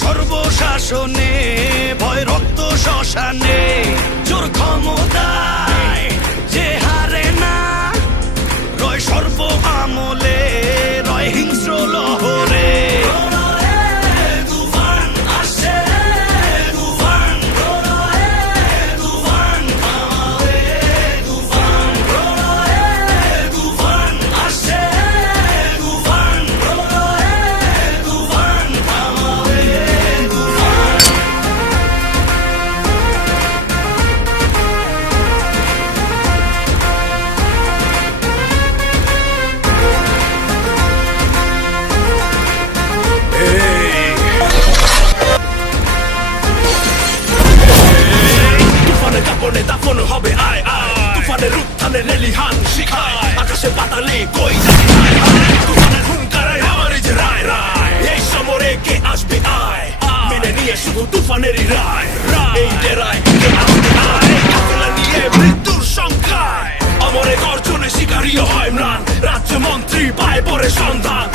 সর্বশাসনে ভয় রক্ত শ্মশানে জোর ক্ষমতায় যে হারে না রয় সর্ব আমলে রয় হিংস্র লহরে দাফন হবে আয় আয় তুফানের উত্থানে রেলিহান শিখায় আকাশে পাতালে কই যাবি তুফানের হুঙ্কারায় আমার যে রায় রায় এই সমরে কে আসবে আয় মেনে নিয়ে শুধু তুফানেরই রায় এই ডেরায় আয় কাফেলা নিয়ে মৃত্যুর সংখ্যায় অমরে গর্জনে শিকারীয় হয় ম্লান রাজ্য মন্ত্রী পায় পরে সন্ধান